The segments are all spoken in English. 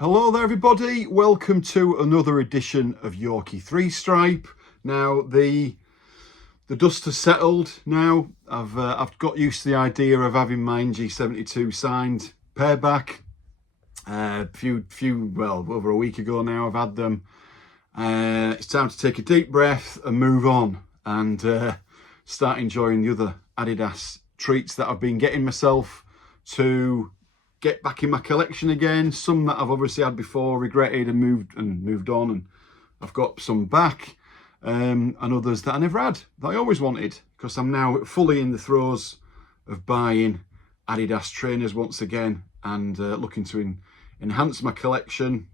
Hello there everybody, welcome to another edition of Yorkie 3 Stripe. Now the dust has settled now. I've got used to the idea of having my NG72 signed pair back. Well, over a week ago now I've had them. It's time to take a deep breath and move on and start enjoying the other Adidas treats that I've been getting myself to get back in my collection again. Some that I've obviously had before, regretted and moved on, and I've got some back, and others that I never had that I always wanted, because I'm now fully in the throes of buying Adidas trainers once again and looking to enhance my collection.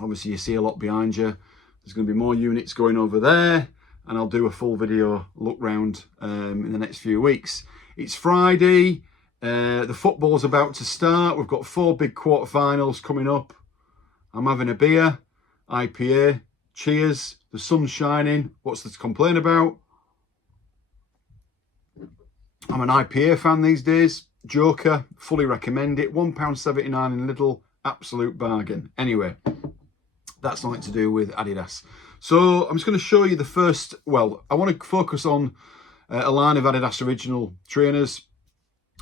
Obviously you see a lot behind you. There's going to be more units going over there, and I'll do a full video look round in the next few weeks. It's Friday. The football's about to start. We've got 4 big quarterfinals coming up. I'm having a beer, IPA, cheers. The sun's shining. What's there to complain about? I'm an IPA fan these days. Joker, fully recommend it. £1.79 in Lidl, absolute bargain. Anyway, that's nothing to do with Adidas. So I'm just going to show you the first, well, I want to focus on a line of Adidas original trainers,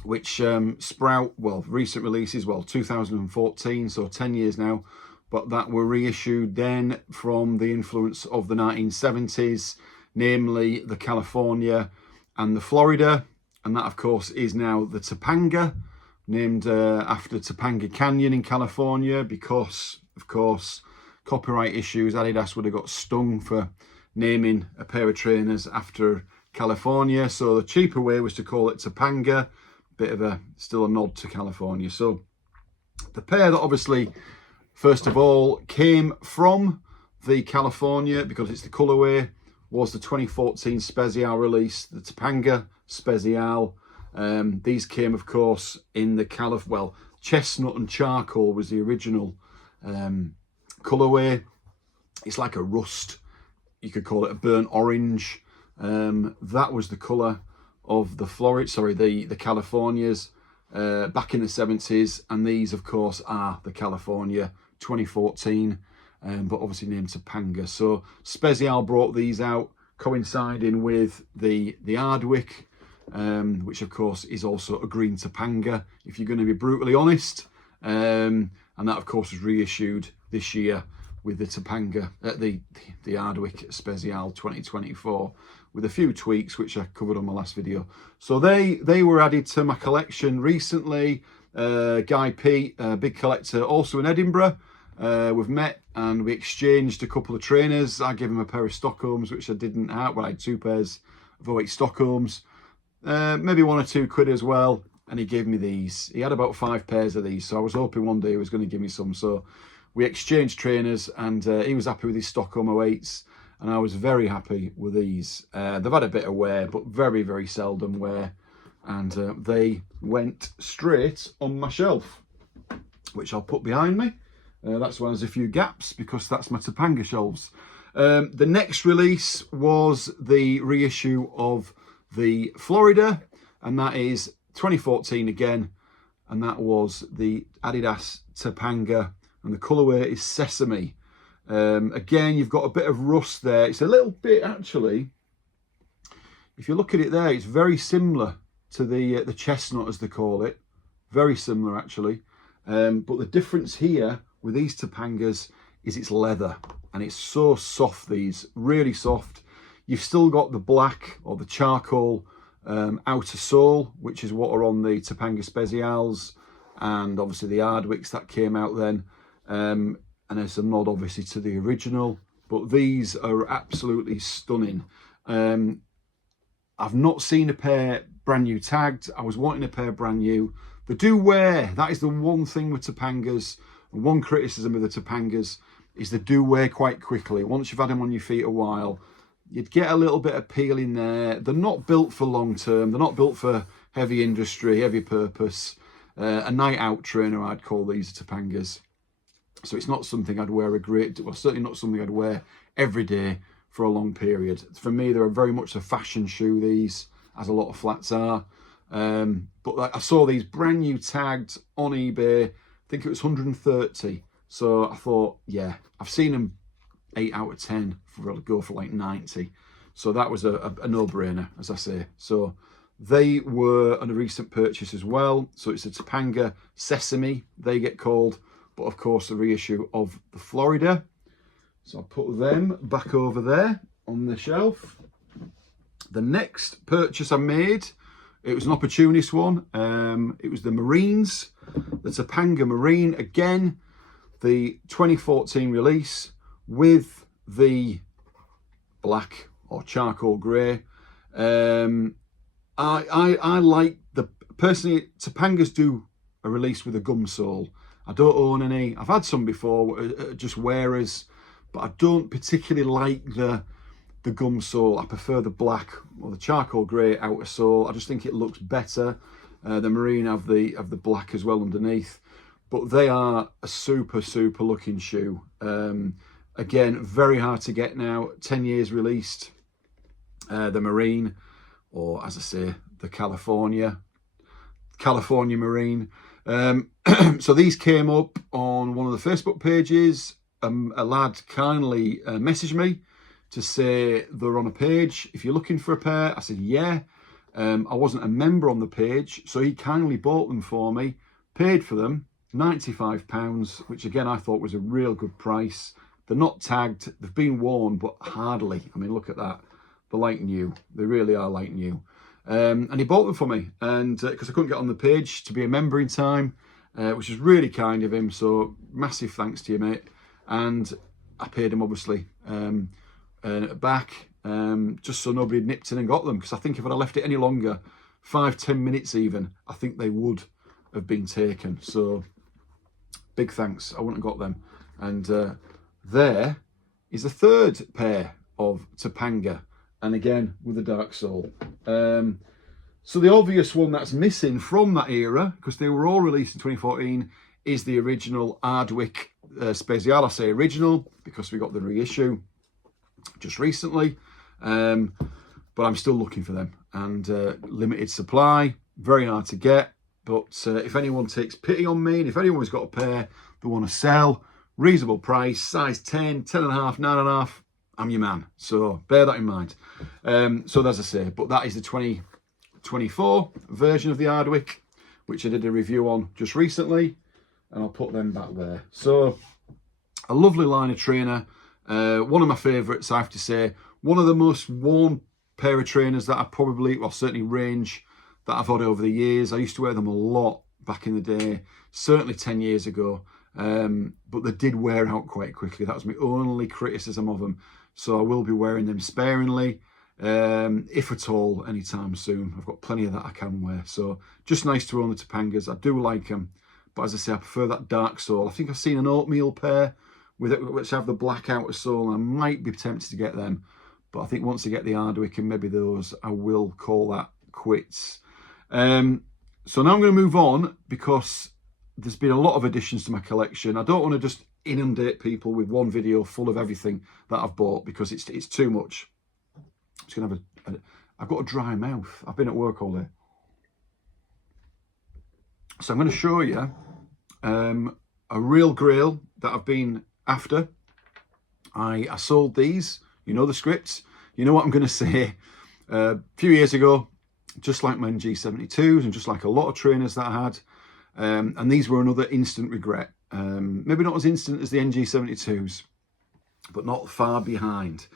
which sprout, well, recent releases, well, 2014, so 10 years now, but that were reissued then from the influence of the 1970s, namely the California and the Florida, and that of course is now the Tapanga, named after Tapanga Canyon in California, because of course copyright issues. Adidas would have got stung for naming a pair of trainers after California, so the cheaper way was to call it Tapanga. Bit of still a nod to California. So the pair that obviously first of all came from the California, because it's the colorway, was the 2014 Spezial release, the Tapanga Spezial. These came of course in the chestnut and charcoal was the original colorway. It's like a rust, you could call it a burnt orange. That was the color of the the Californias back in the 70s, and these of course are the California 2014, but obviously named Tapanga. So Spezial brought these out coinciding with the Hardwick, which of course is also a green Tapanga, if you're going to be brutally honest, and that of course was reissued this year with the Tapanga, the Hardwick Spezial 2024, with a few tweaks which I covered on my last video. So they were added to my collection recently. Guy Pete, a big collector, also in Edinburgh. We've met and we exchanged a couple of trainers. I gave him a pair of Stockholms, which I didn't have. Well, I had 2 pairs of 08 Stockholms, maybe 1 or 2 quid as well, and he gave me these. He had about 5 pairs of these, so I was hoping one day he was going to give me some. So we exchanged trainers, and he was happy with his Stockholm 08s, and I was very happy with these. They've had a bit of wear, but very, very seldom wear, and they went straight on my shelf, which I'll put behind me. That's why there's a few gaps, because that's my Tapanga shelves. The next release was the reissue of the Florida, and that is 2014 again, and that was the Adidas Tapanga, and the colorway is Sesame. Again, you've got a bit of rust there. It's a little bit, actually, if you look at it there, it's very similar to the chestnut, as they call it. Very similar, actually. But the difference here with these Tapangas is it's leather, and it's so soft, these, really soft. You've still got the black or the charcoal outer sole, which is what are on the Tapanga Spezials, and obviously the Hardwicks that came out then. And it's a nod obviously to the original, but these are absolutely stunning. I've not seen a pair brand new tagged. I was wanting a pair brand new. They do wear. That is the one thing with Tapangas, and one criticism of the Tapangas is they do wear quite quickly. Once you've had them on your feet a while, you'd get a little bit of peel in there. They're not built for long term. They're not built for heavy industry, heavy purpose. A night out trainer, I'd call these Tapangas. So it's not something I'd wear certainly not something I'd wear every day for a long period. For me, they're very much a fashion shoe, these, as a lot of flats are. But I saw these brand new tagged on eBay. I think it was 130. So I thought, yeah, I've seen them 8 out of 10 go for like 90. So that was a no-brainer, as I say. So they were on a recent purchase as well. So it's a Tapanga Sesame, they get called, but of course a reissue of the Florida. So I'll put them back over there on the shelf. The next purchase I made, it was an opportunist one. It was the Marines, the Tapanga Marine, again, the 2014 release with the black or charcoal grey. I like personally, Tapangas do a release with a gum sole. I don't own any. I've had some before, just wearers, but I don't particularly like the gum sole. I prefer the black or the charcoal grey outer sole. I just think it looks better. The Marine have the black as well underneath, but they are a super looking shoe. Again, very hard to get now. 10 years released. The Marine, or as I say, the California Marine. So these came up on one of the Facebook pages. A lad kindly messaged me to say they're on a page. If you're looking for a pair, I said, yeah. I wasn't a member on the page, so he kindly bought them for me, paid for them, £95, which again, I thought was a real good price. They're not tagged, they've been worn, but hardly. I mean, look at that. They're like new. They really are like new. And he bought them for me, and because I couldn't get on the page to be a member in time, which is really kind of him. So massive thanks to you, mate. And I paid him obviously back, just so nobody nipped in and got them. Because I think if I'd have left it any longer, 5-10 minutes even, I think they would have been taken. So big thanks. I wouldn't have got them. And there is a third pair of Tapanga, and again with a dark sole. So the obvious one that's missing from that era, because they were all released in 2014, is the original Ardwick Spezial. I say original because we got the reissue just recently, but I'm still looking for them, and limited supply, very hard to get. But if anyone takes pity on me, and if anyone's got a pair they want to sell, reasonable price, size 10, 10.5, 9.5, I'm your man. So bear that in mind. So as I say, but that is the 2024 version of the Ardwick, which I did a review on just recently, and I'll put them back there. So a lovely line of trainer, one of my favourites, I have to say. One of the most worn pair of trainers that I probably, well, certainly range that I've had over the years. I used to wear them a lot back in the day, certainly 10 years ago. But they did wear out quite quickly. That was my only criticism of them. So I will be wearing them sparingly, if at all, anytime soon. I've got plenty of that I can wear. So just nice to own the Tapangas. I do like them, but as I say, I prefer that dark sole. I think I've seen an oatmeal pair with it, which have the black outer sole, and I might be tempted to get them. But I think once I get the Ardwick and maybe those, I will call that quits. So now I'm going to move on, because there's been a lot of additions to my collection. I don't want to just inundate people with one video full of everything that I've bought, because it's too much. I'm just gonna have I've got a dry mouth. I've been at work all day. So I'm going to show you a real grail that I've been after. I sold these. You know the scripts. You know what I'm going to say. A few years ago, just like my NG72s and just like a lot of trainers that I had, and these were another instant regret. Maybe not as instant as the NG72s, but not far behind.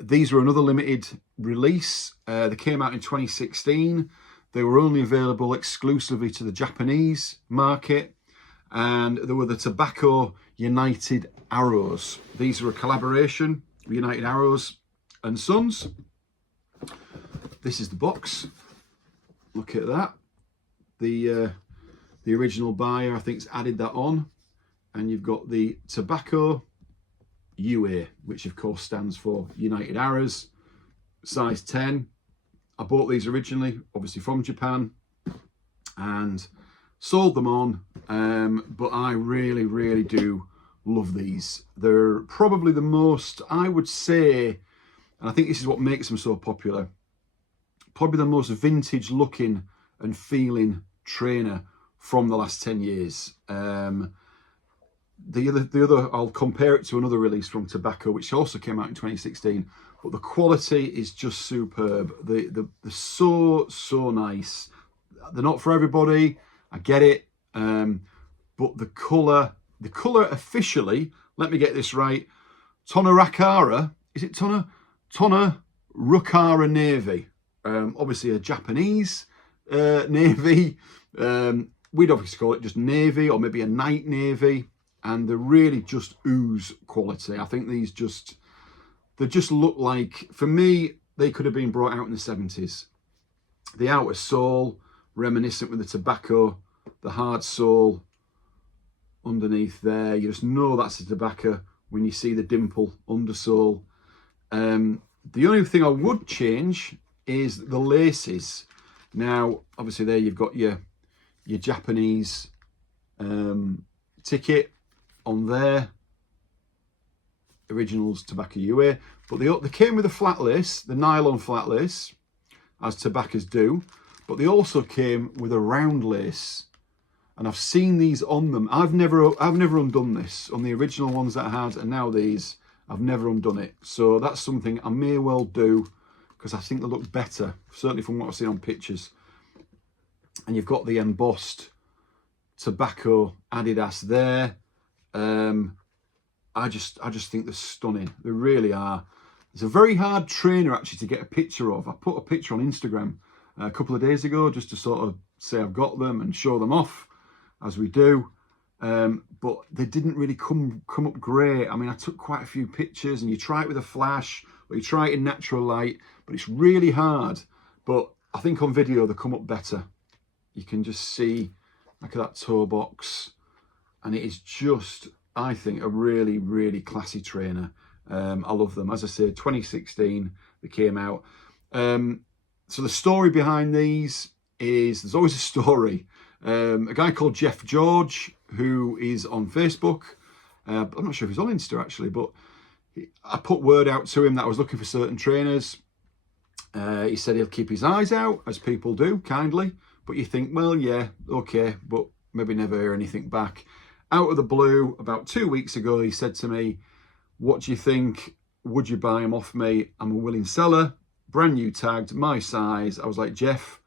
These were another limited release. They came out in 2016. They were only available exclusively to the Japanese market, and they were the Tobacco United Arrows. These were a collaboration with United Arrows and Sons. This is the box. Look at that. The original buyer, I think, has added that on, and you've got the Tobacco UA, which of course stands for United Arrows, size 10. I bought these originally, obviously from Japan, and sold them on, but I really do love these. They're probably the most, I would say, and I think this is what makes them so popular, probably the most vintage looking and feeling trainer from the last 10 years. the other, I'll compare it to another release from Tobacco, which also came out in 2016. But the quality is just superb. They're so nice. They're not for everybody. I get it. But the colour officially, let me get this right, Tonarakara, is it Tonarakara Navy? Obviously a Japanese navy. We'd obviously call it just navy, or maybe a night navy. And they really just ooze quality. I think these they just look like, for me, they could have been brought out in the 70s. The outer sole, reminiscent with the Tobacco, the hard sole underneath there. You just know that's a Tobacco when you see the dimple undersole. The only thing I would change is the laces. Now, obviously there you've got your Japanese ticket on there, Originals Tobacco UA, but they came with a flat lace, the nylon flat lace, as Tobaccos do, but they also came with a round lace, and I've seen these on them. I've never undone this on the original ones that I had, and now these, I've never undone it. So that's something I may well do, because I think they look better, certainly from what I've seen on pictures. And you've got the embossed Tobacco Adidas there. I just think they're stunning. They really are. It's a very hard trainer actually to get a picture of. I put a picture on Instagram a couple of days ago just to sort of say I've got them and show them off, as we do. But they didn't really come up great. I mean, I took quite a few pictures, and you try it with a flash, or you try it in natural light, but it's really hard. But I think on video they come up better. You can just see, look at that toe box, and it is just, I think, a really, really classy trainer. I love them. As I said, 2016 they came out. So the story behind these is, there's always a story. A guy called Jeff George, who is on Facebook. I'm not sure if he's on Insta actually, but I put word out to him that I was looking for certain trainers. He said he'll keep his eyes out, as people do, kindly. But you think, well, yeah, okay, but maybe never hear anything back. Out of the blue, about 2 weeks ago, he said to me, what do you think? Would you buy them off me? I'm a willing seller, brand new tagged, my size. I was like, Jeff,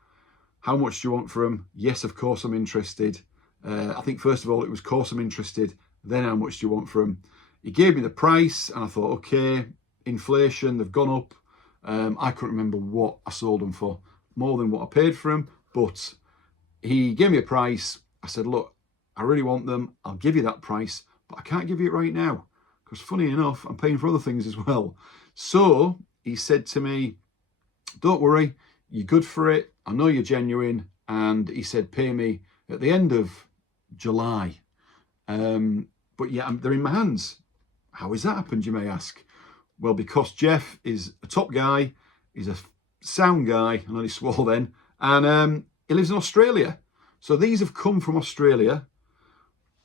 how much do you want for them? Yes, of course I'm interested. I think first of all, it was, of course I'm interested. Then how much do you want for them? He gave me the price, and I thought, okay, inflation, they've gone up. I couldn't remember what I sold them for, more than what I paid for them. But he gave me a price. I said, look, I really want them. I'll give you that price, but I can't give you it right now, because funny enough, I'm paying for other things as well. So he said to me, don't worry, you're good for it. I know you're genuine. And he said, pay me at the end of July. But yeah, they're in my hands. How has that happened, you may ask? Well, because Jeff is a top guy. He's a sound guy. I only swore then. And he lives in Australia. So these have come from Australia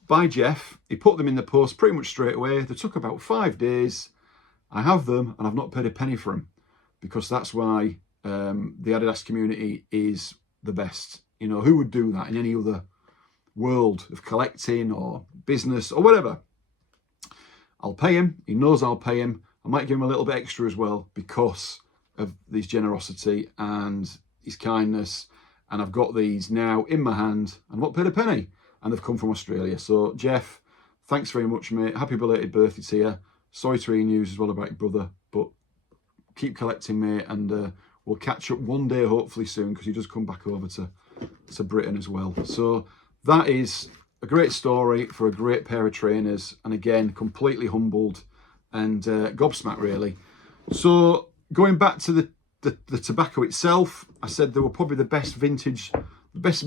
by Jeff. He put them in the post pretty much straight away. They took about 5 days. I have them, and I've not paid a penny for them, because that's why the Adidas community is the best. You know, who would do that in any other world of collecting or business or whatever? I'll pay him. He knows I'll pay him. I might give him a little bit extra as well, because of his generosity and his kindness. And I've got these now in my hand. I've not paid a penny, and they've come from Australia. So Jeff, thanks very much, mate. Happy belated birthday to you. Sorry to hear news as well about your brother, but keep collecting, mate, and we'll catch up one day, hopefully soon, because he does come back over to Britain as well. So that is a great story for a great pair of trainers, and again, completely humbled and gobsmacked, really. So going back to the Tobacco itself, I said they were probably the best vintage, best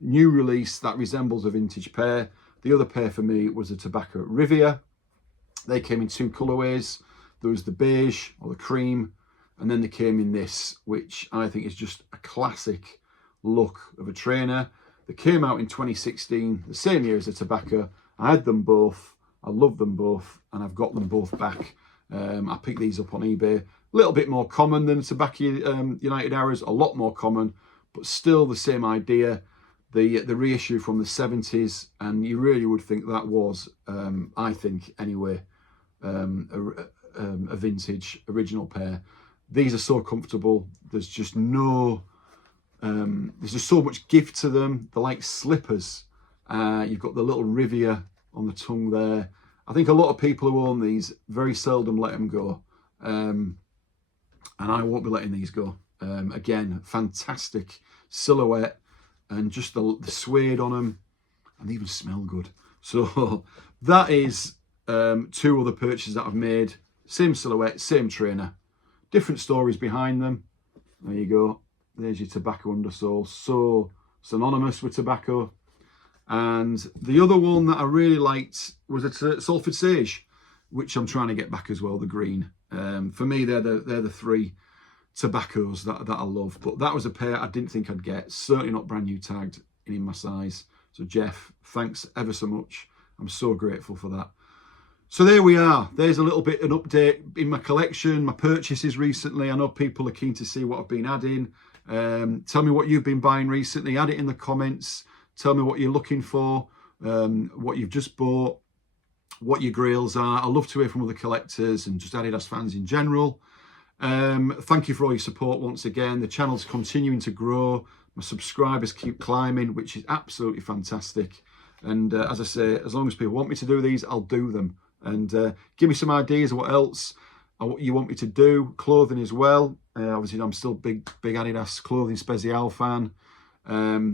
new release that resembles a vintage pair. The other pair for me was the Tobacco Rivia. They came in 2 colourways. There was the beige or the cream, and then they came in this, which I think is just a classic look of a trainer. They came out in 2016, the same year as the Tobacco. I had them both. I love them both, and I've got them both back. I picked these up on eBay. A little bit more common than Tobacco United Arrows, a lot more common, but still the same idea. the reissue from the 70s, and you really would think that was, I think anyway, a vintage original pair. These are so comfortable. There's just no, there's just so much give to them. They're like slippers. You've got the little Rivia on the tongue there. I think a lot of people who own these very seldom let them go, and I won't be letting these go. Again, fantastic silhouette, and just the suede on them, and they even smell good. So that is 2 other purchases that I've made. Same silhouette, same trainer, different stories behind them. There you go. There's your tobacco undersole, so synonymous with tobacco. And the other one that I really liked was a Salford Sage, which I'm trying to get back as well, the green. For me, they're the 3 tobaccos that I love. But that was a pair I didn't think I'd get. Certainly not brand new tagged in my size. So Jeff, thanks ever so much. I'm so grateful for that. So there we are. There's a little bit an update in my collection, my purchases recently. I know people are keen to see what I've been adding. Tell me what you've been buying recently. Add it in the comments. Tell me what you're looking for, what you've just bought, what your grails are. I love to hear from other collectors and just Adidas fans in general. Thank you for all your support once again. The channel's continuing to grow. My subscribers keep climbing, which is absolutely fantastic. And as I say, as long as people want me to do these, I'll do them. And give me some ideas of what else you want me to do. Clothing as well. Obviously, I'm still big Adidas clothing Spezial fan.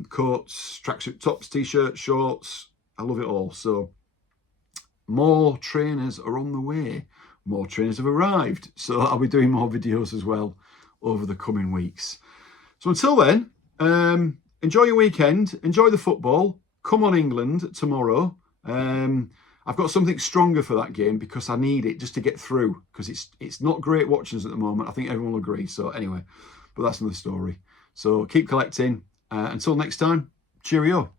Coats, tracksuit tops, t-shirts, shorts. I love it all. So more trainers are on the way. More trainers have arrived. So I'll be doing more videos as well over the coming weeks. So until then, enjoy your weekend. Enjoy the football. Come on England tomorrow. I've got something stronger for that game because I need it just to get through, because it's not great watching us at the moment. I think everyone will agree. So anyway, but that's another story. So keep collecting. Until next time, cheerio.